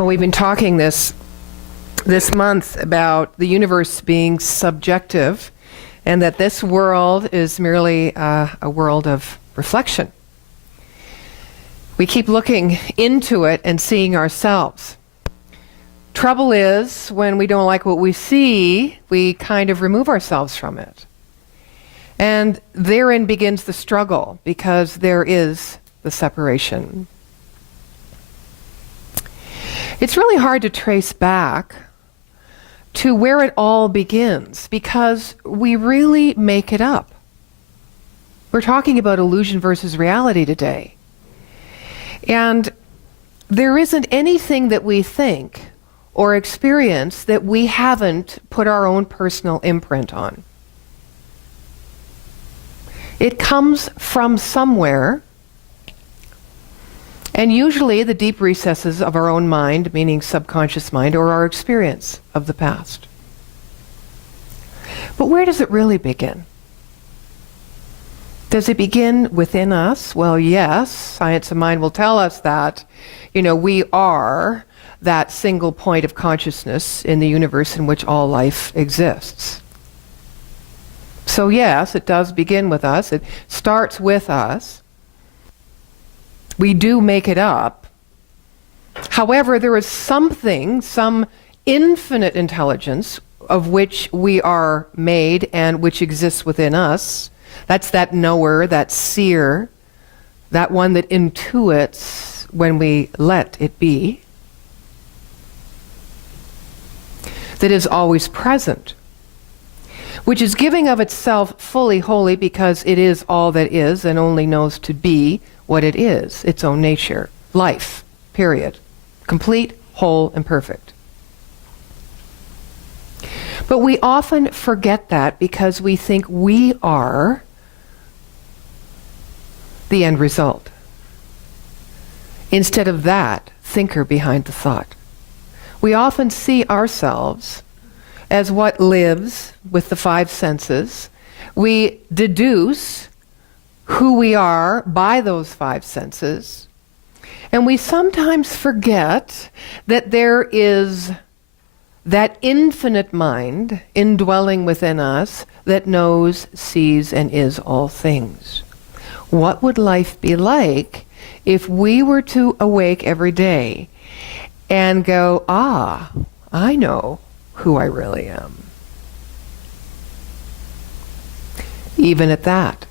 Well, we've been talking this month about the universe being subjective, and that this world is merely a world of reflection. We keep looking into it and seeing ourselves. Trouble is, when we don't like what we see, we kind of remove ourselves from it. And therein begins the struggle, because there is the separation. It's really hard to trace back to where it all begins, because we really make it up. We're talking about illusion versus reality today. And there isn't anything that we think or experience that we haven't put our own personal imprint on. It comes from somewhere, and usually the deep recesses of our own mind, meaning subconscious mind, or our experience of the past. But where does it really begin? Does it begin within us? Well, yes, science of mind will tell us that, we are that single point of consciousness in the universe in which all life exists. So yes, it does begin with us. It starts with us. We do make it up. However, there is something, some infinite intelligence of which we are made and which exists within us. That's that knower, that seer, that one that intuits when we let it be, that is always present, which is giving of itself fully wholly, because it is all that is and only knows to be what it is, its own nature, life, period. Complete, whole, and perfect. But we often forget that because we think we are the end result, instead of that thinker behind the thought. We often see ourselves as what lives with the five senses. We deduce who we are by those five senses. And we sometimes forget that there is that infinite mind indwelling within us that knows, sees, and is all things. What would life be like if we were to awake every day and go, I know who I really am? Even at that,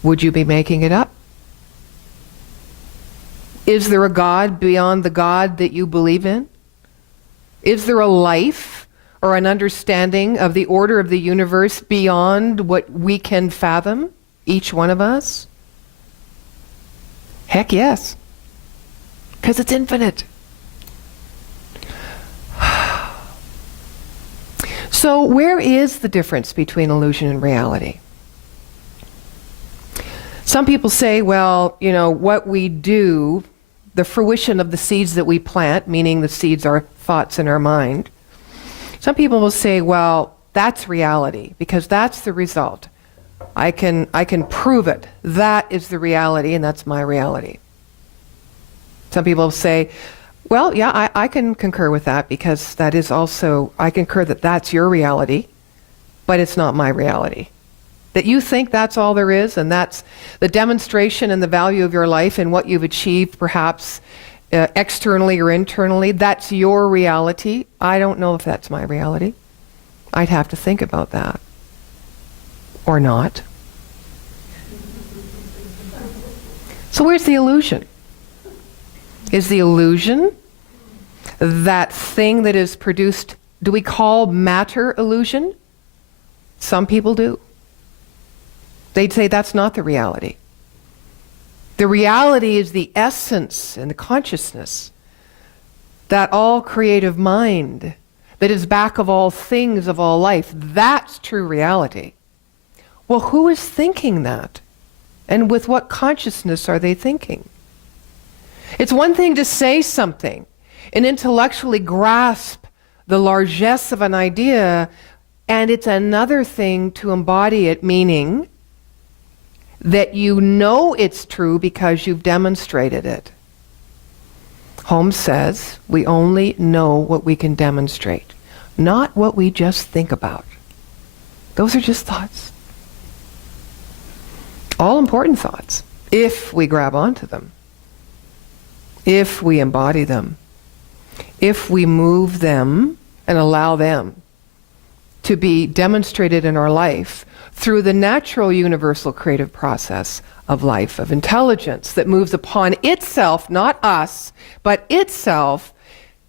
would you be making it up? Is there a God beyond the God that you believe in? Is there a life or an understanding of the order of the universe beyond what we can fathom, each one of us? Heck yes, because it's infinite. So where is the difference between illusion and reality? Some people say, well, what we do, the fruition of the seeds that we plant, meaning the seeds are thoughts in our mind. Some people will say, well, that's reality, because that's the result. I can prove it. That is the reality, and that's my reality. Some people will say, well, yeah, I can concur with that, because that is also, I concur that that's your reality, but it's not my reality. That you think that's all there is, and that's the demonstration and the value of your life and what you've achieved, perhaps externally or internally, that's your reality. I don't know if that's my reality. I'd have to think about that. Or not. So where's the illusion? Is the illusion that thing that is produced, do we call matter illusion? Some people do. They'd say that's not the reality. The reality is the essence and the consciousness, that all creative mind that is back of all things, of all life. That's true reality. Well, who is thinking that? And with what consciousness are they thinking? It's one thing to say something and intellectually grasp the largesse of an idea, and it's another thing to embody it, meaning that you know it's true because you've demonstrated it. Holmes says we only know what we can demonstrate, not what we just think about. Those are just thoughts. All important thoughts, if we grab onto them, if we embody them, if we move them and allow them to be demonstrated in our life through the natural universal creative process of life, of intelligence that moves upon itself, not us, but itself,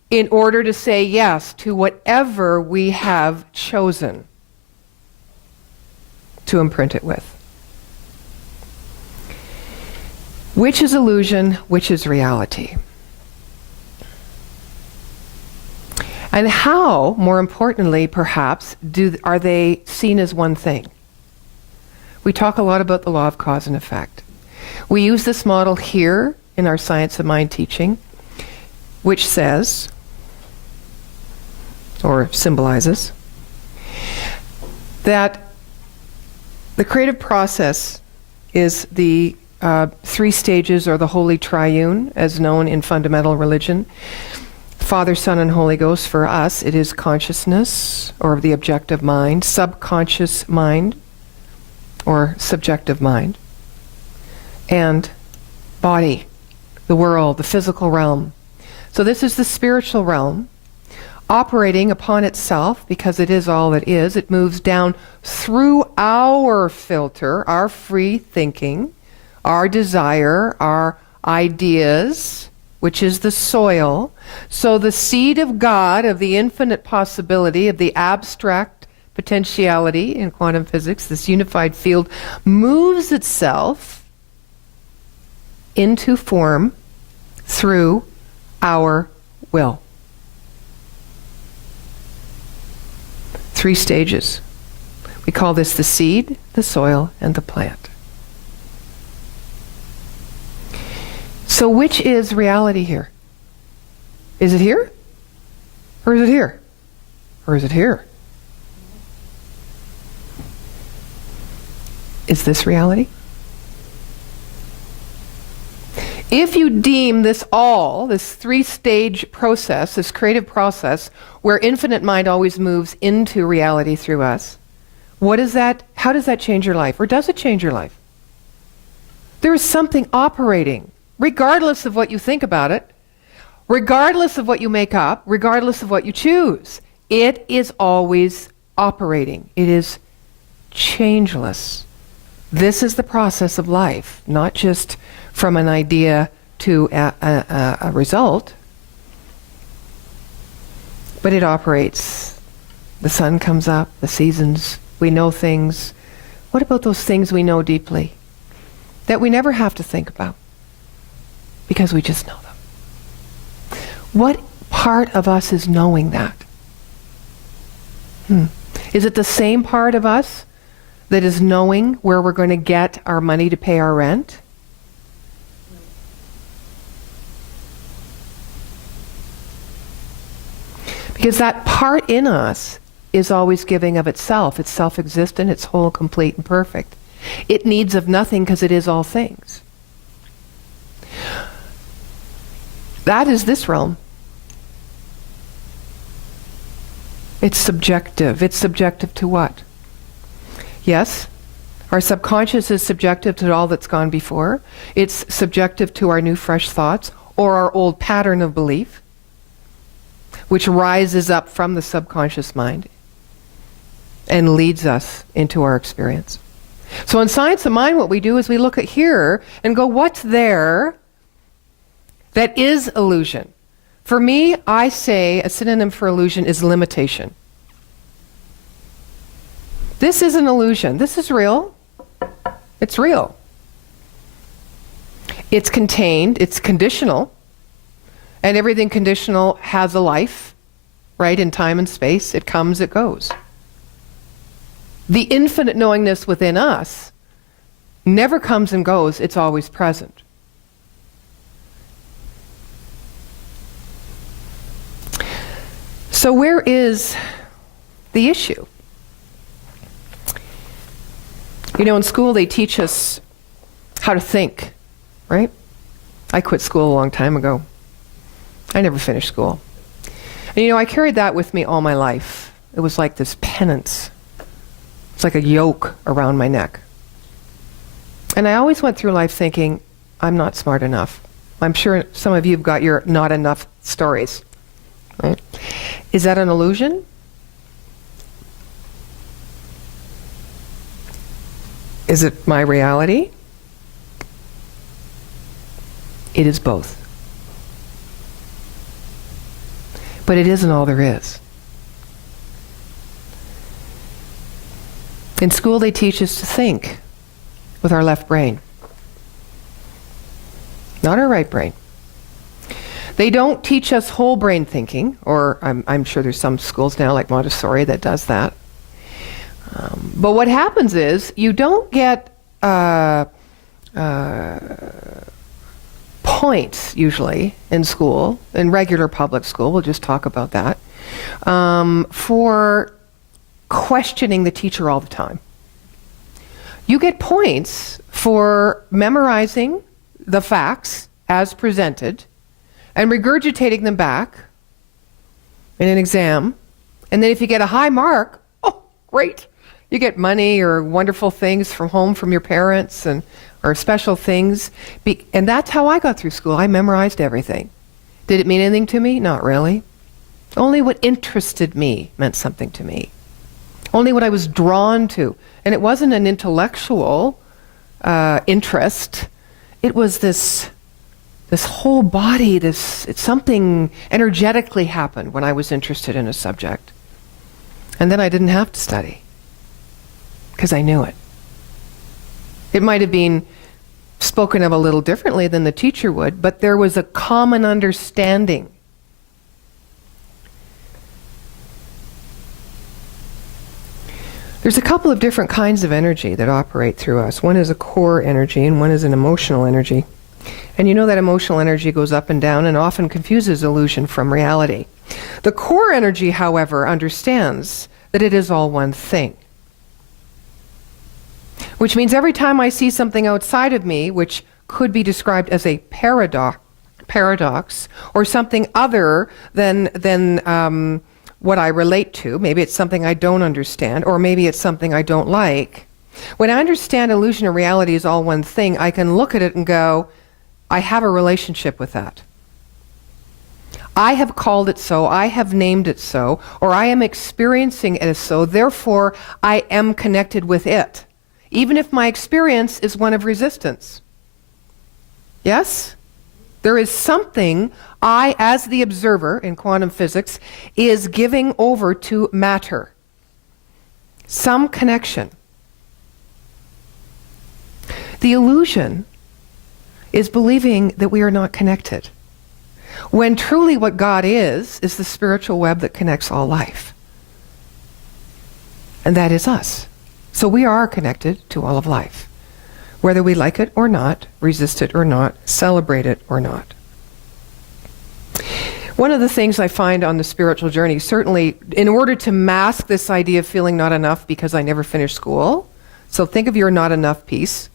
in order to say yes to whatever we have chosen to imprint it with. Which is illusion, which is reality? And how, more importantly, perhaps, are they seen as one thing? We talk a lot about the law of cause and effect. We use this model here in our Science of Mind teaching, which says, or symbolizes, that the creative process is the 3 stages, or the Holy Triune, as known in fundamental religion. Father, Son, and Holy Ghost. For us, it is consciousness, or the objective mind, subconscious mind, or subjective mind, and body, the world, the physical realm. So this is the spiritual realm, operating upon itself, because it is all it is. It moves down through our filter, our free thinking, our desire, our ideas, which is the soil. So the seed of God, of the infinite possibility, of the abstract potentiality in quantum physics, this unified field, moves itself into form through our will. 3 stages. We call this the seed, the soil, and the plant. So which is reality here? Is it here? Or is it here? Or is it here? Is this reality? If you deem this 3-stage process, this creative process, where infinite mind always moves into reality through us, what is that? How does that change your life? Or does it change your life? There is something operating, regardless of what you think about it, regardless of what you make up, regardless of what you choose. It is always operating. It is changeless. This is the process of life, not just from an idea to a result, but it operates. The sun comes up, the seasons, we know things. What about those things we know deeply that we never have to think about because we just know them? What part of us is knowing that? Is it the same part of us that is knowing where we're going to get our money to pay our rent? Because that part in us is always giving of itself. It's self-existent, it's whole, complete, and perfect. It needs of nothing because it is all things. That is this realm. It's subjective. It's subjective to what? Yes, our subconscious is subjective to all that's gone before. It's subjective to our new, fresh thoughts, or our old pattern of belief, which rises up from the subconscious mind and leads us into our experience. So in Science of Mind, what we do is we look at here and go, what's there that is illusion? For me, I say a synonym for illusion is limitation. This is an illusion. This is real. It's real. It's contained. It's conditional. And everything conditional has a life, right? In time and space. It comes, it goes. The infinite knowingness within us never comes and goes. It's always present. So where is the issue? You know, in school they teach us how to think, right? I quit school a long time ago. I never finished school. And I carried that with me all my life. It was like this penance. It's like a yoke around my neck. And I always went through life thinking, I'm not smart enough. I'm sure some of you have got your not enough stories. Right? Is that an illusion? Is it my reality? It is both. But it isn't all there is. In school, they teach us to think with our left brain, not our right brain. They don't teach us whole brain thinking, or I'm sure there's some schools now like Montessori that does that. But what happens is you don't get points usually in school, in regular public school, we'll just talk about that, for questioning the teacher all the time. You get points for memorizing the facts as presented and regurgitating them back in an exam. And then if you get a high mark, oh, great. You get money or wonderful things from home from your parents or special things. And that's how I got through school. I memorized everything. Did it mean anything to me? Not really. Only what interested me meant something to me. Only what I was drawn to. And it wasn't an intellectual interest. It was this whole body, something energetically happened when I was interested in a subject. And then I didn't have to study because I knew it. It might have been spoken of a little differently than the teacher would, but there was a common understanding. There's a couple of different kinds of energy that operate through us. One is a core energy and one is an emotional energy. And you know that emotional energy goes up and down and often confuses illusion from reality. The core energy, however, understands that it is all one thing. Which means every time I see something outside of me, which could be described as a paradox, or something other than what I relate to, maybe it's something I don't understand, or maybe it's something I don't like. When I understand illusion and reality is all one thing, I can look at it and go, I have a relationship with that. I have called it so, I have named it so, or I am experiencing it as so, therefore I am connected with it, even if my experience is one of resistance. Yes? There is something I, as the observer in quantum physics, is giving over to matter. Some connection. The illusion is believing that we are not connected, when truly what God is the spiritual web that connects all life. And that is us. So we are connected to all of life, whether we like it or not, resist it or not, celebrate it or not. One of the things I find on the spiritual journey, certainly in order to mask this idea of feeling not enough because I never finished school, so think of your not enough piece,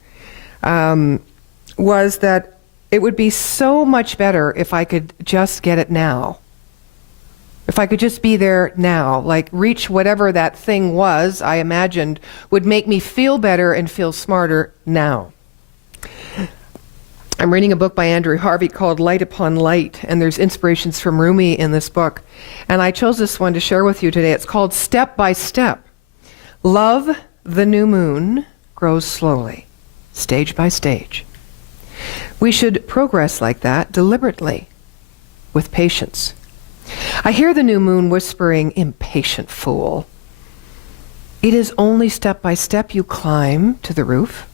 was that it would be so much better if I could just get it now. If I could just be there now, like reach whatever that thing was I imagined would make me feel better and feel smarter now. I'm reading a book by Andrew Harvey called Light Upon Light, and there's inspirations from Rumi in this book. And I chose this one to share with you today. It's called Step by Step. Love, the new moon, grows slowly, stage by stage. We should progress like that deliberately, with patience. I hear the new moon whispering, impatient fool. It is only step by step you climb to the roof.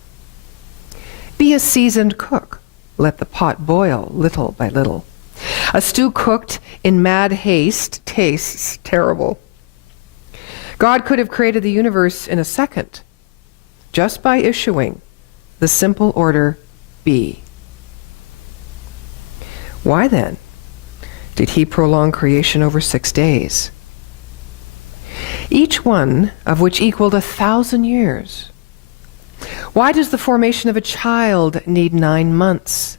Be a seasoned cook. Let the pot boil little by little. A stew cooked in mad haste tastes terrible. God could have created the universe in a second, just by issuing the simple order, be. Why then did he prolong creation over 6 days, each one of which equaled 1,000 years? Why does the formation of a child need 9 months?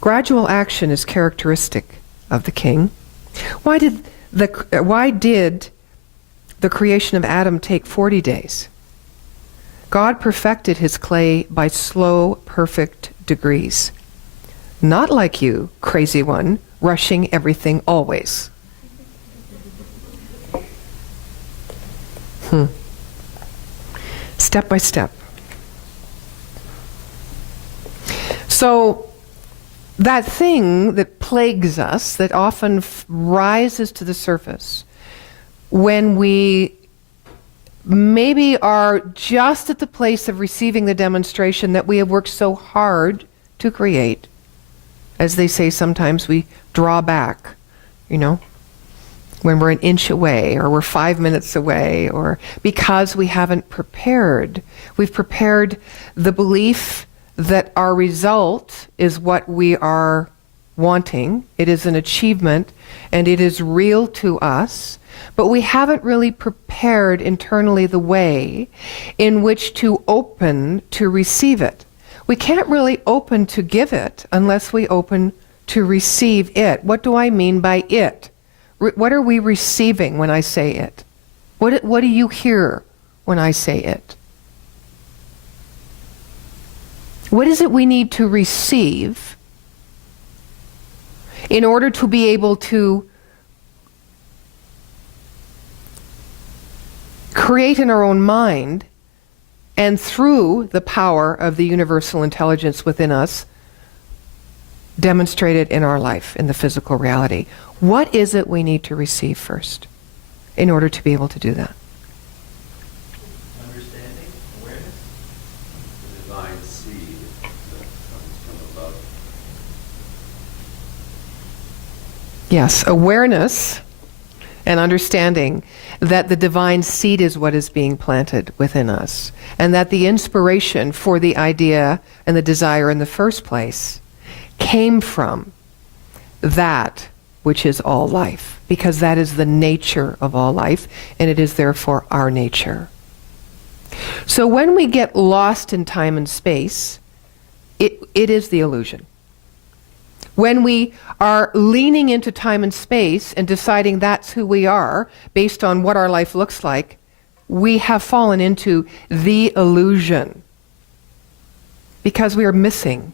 Gradual action is characteristic of the king. Why did the creation of Adam take 40 days? God perfected his clay by slow, perfect degrees. Not like you, crazy one, rushing everything always. Step by step. So that thing that plagues us, that often rises to the surface, when we maybe are just at the place of receiving the demonstration that we have worked so hard to create, as they say sometimes, we draw back, when we're an inch away, or we're 5 minutes away, or because we haven't prepared. We've prepared the belief that our result is what we are wanting. It is an achievement, and it is real to us, but we haven't really prepared internally the way in which to open to receive it. We can't really open to give it unless we open to receive it. What do I mean by it? What are we receiving when I say it? What do you hear when I say it? What is it we need to receive in order to be able to create in our own mind, and through the power of the universal intelligence within us, demonstrate it in our life, in the physical reality? What is it we need to receive first in order to be able to do that? Understanding, awareness, the divine seed that comes from above. Yes, awareness and understanding that the divine seed is what is being planted within us, and that the inspiration for the idea and the desire in the first place came from that which is all life, because that is the nature of all life, and it is therefore our nature. So when we get lost in time and space, it is the illusion. When we are leaning into time and space and deciding that's who we are based on what our life looks like, we have fallen into the illusion, because we are missing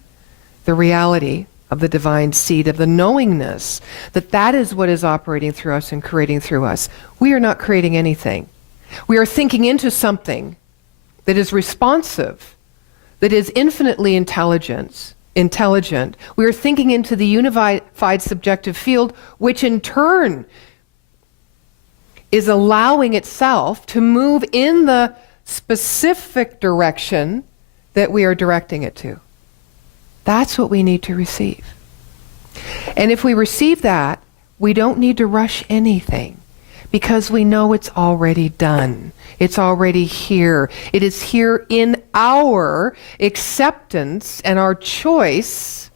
the reality of the divine seed, of the knowingness that that is what is operating through us and creating through us. We are not creating anything. We are thinking into something that is responsive, that is infinitely intelligent. We are thinking into the unified subjective field, which in turn is allowing itself to move in the specific direction that we are directing it to. That's what we need to receive. And if we receive that, we don't need to rush anything, because we know it's already done. It's already here. It is here in our acceptance and our choice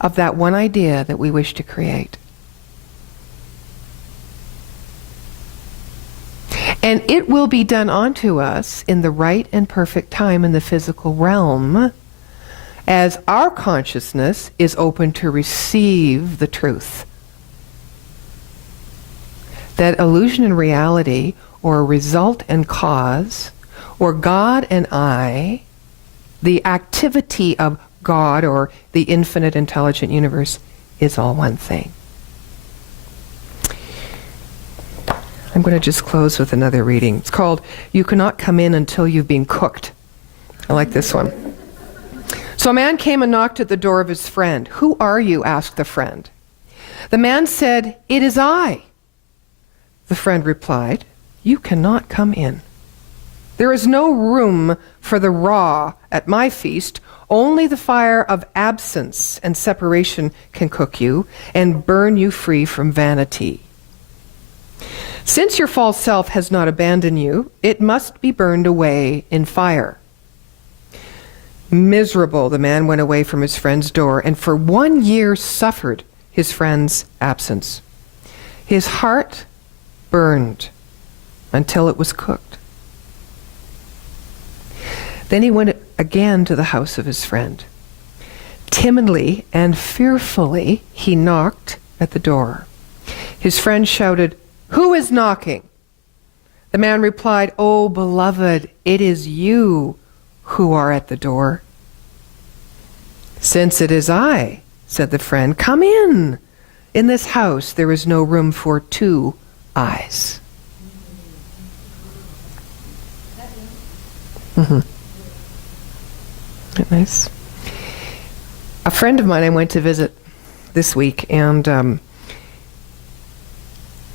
of that one idea that we wish to create. And it will be done onto us in the right and perfect time in the physical realm, as our consciousness is open to receive the truth. That illusion and reality, or result and cause, or God and I, the activity of God or the infinite intelligent universe, is all one thing. I'm going to just close with another reading. It's called "You Cannot Come In Until You've Been Cooked." I like this one. So a man came and knocked at the door of his friend. "Who are you?" asked the friend. The man said, "It is I." The friend replied, "You cannot come in. There is no room for the raw at my feast. Only the fire of absence and separation can cook you and burn you free from vanity. Since your false self has not abandoned you, it must be burned away in fire." Miserable, the man went away from his friend's door, and for 1 year suffered his friend's absence. His heart burned until it was cooked. Then he went again to the house of his friend. Timidly and fearfully, he knocked at the door. His friend shouted, "Who is knocking?" The man replied, "Oh, beloved, it is you who are at the door." "Since it is I," said the friend, "come in. In this house there is no room for two eyes." Mm-hmm. Isn't that nice? A friend of mine I went to visit this week, and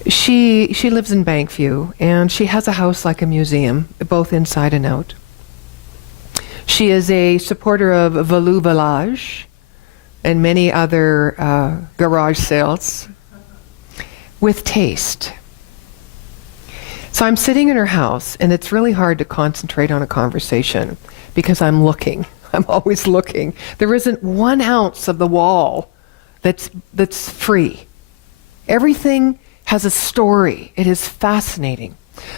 she lives in Bankview, and she has a house like a museum, both inside and out. She is a supporter of Valou Village and many other garage sales with taste. So I'm sitting in her house, and it's really hard to concentrate on a conversation because I'm looking. I'm always looking. There isn't 1 ounce of the wall that's free. Everything has a story. It is fascinating.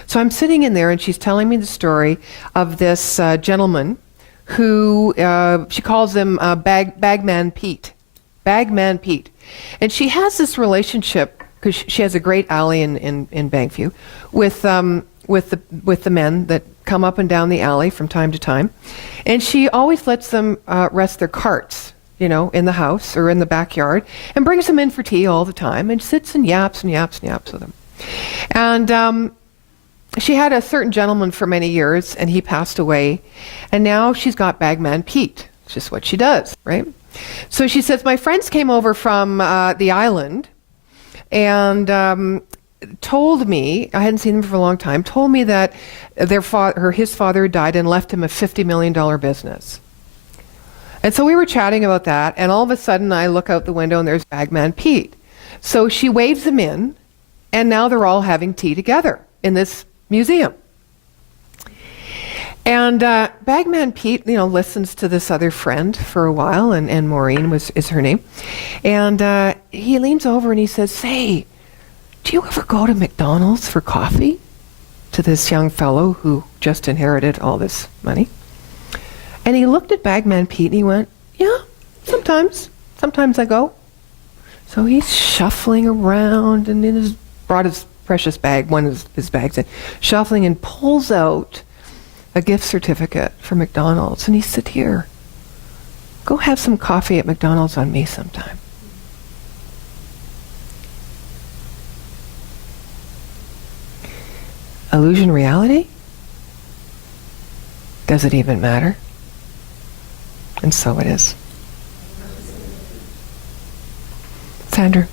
So I'm sitting in there, and she's telling me the story of this gentleman who, she calls him Bagman Pete. Bagman Pete. And she has this relationship, because she has a great alley in Bankview, with the men that come up and down the alley from time to time. And she always lets them rest their carts, in the house or in the backyard, and brings them in for tea all the time, and sits and yaps and yaps and yaps with them. And she had a certain gentleman for many years, and he passed away, and now she's got Bagman Pete. It's just what she does, right? So she says, my friends came over from the island, and told me, I hadn't seen them for a long time, told me that his father died and left him a $50 million business. And so we were chatting about that, and all of a sudden I look out the window and there's Bagman Pete. So she waves him in, and now they're all having tea together in this museum. And Bagman Pete, listens to this other friend for a while, and Maureen is her name. And he leans over and he says, "Say, do you ever go to McDonald's for coffee?" To this young fellow who just inherited all this money. And he looked at Bagman Pete and he went, "Yeah, sometimes. Sometimes I go." So he's shuffling around and brought his precious bag, one of his bags in, shuffling, and pulls out a gift certificate for McDonald's. And he said, "Here, go have some coffee at McDonald's on me sometime." Illusion reality? Does it even matter? And so it is. Sandra.